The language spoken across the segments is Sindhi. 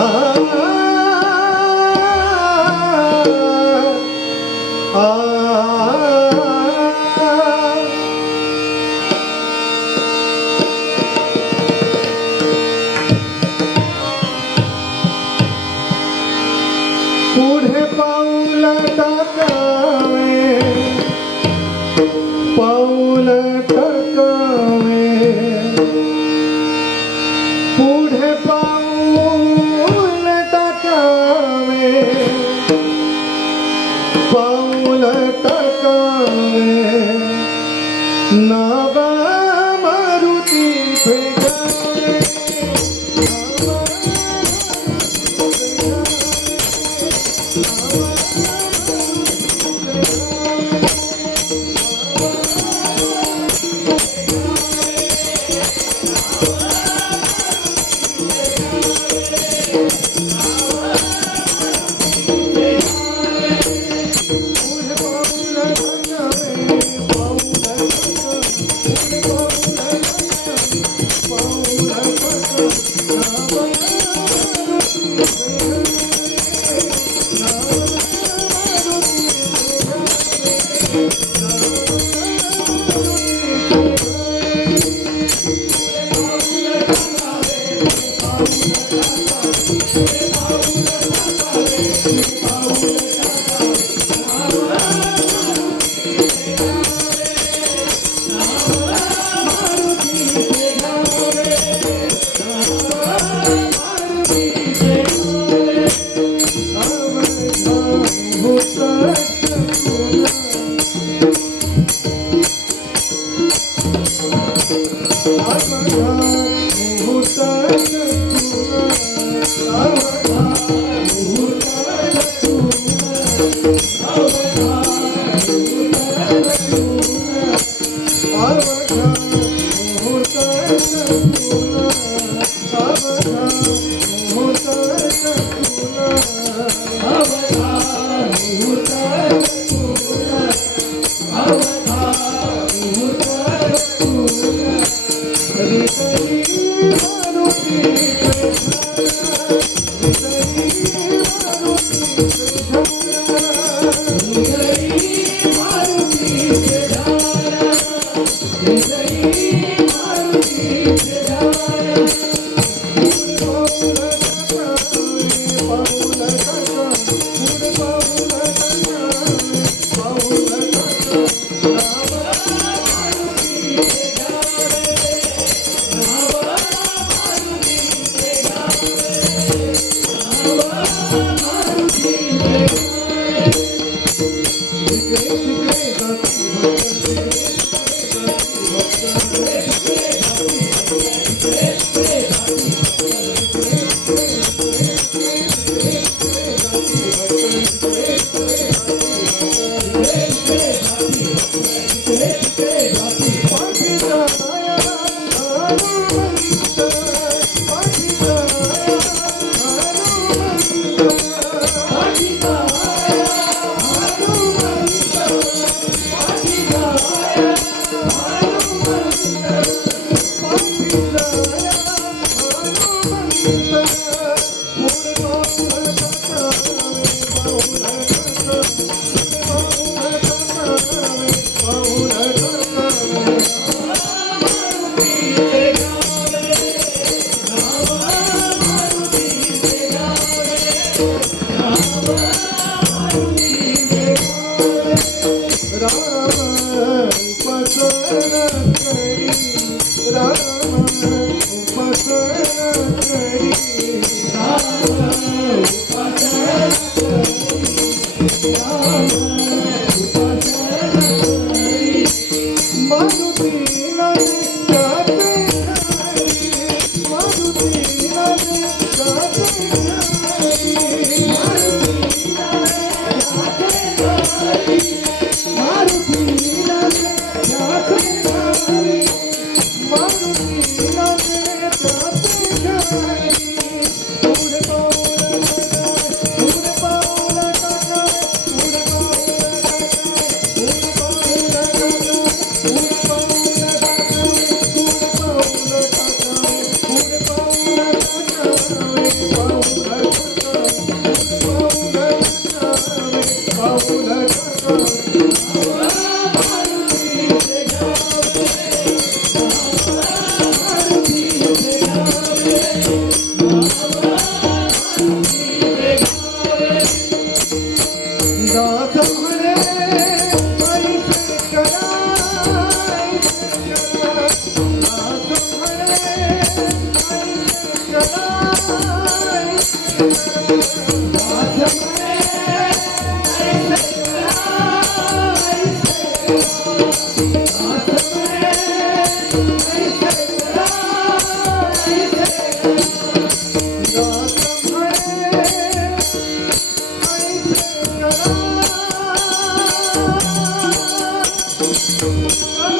آ آ آ Thank you. thank you Thank you.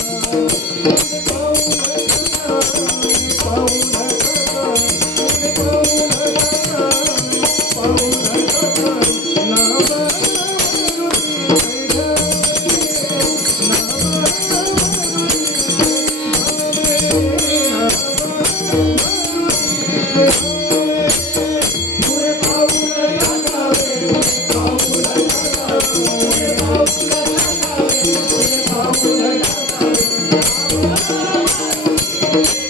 Thank you. Thank you.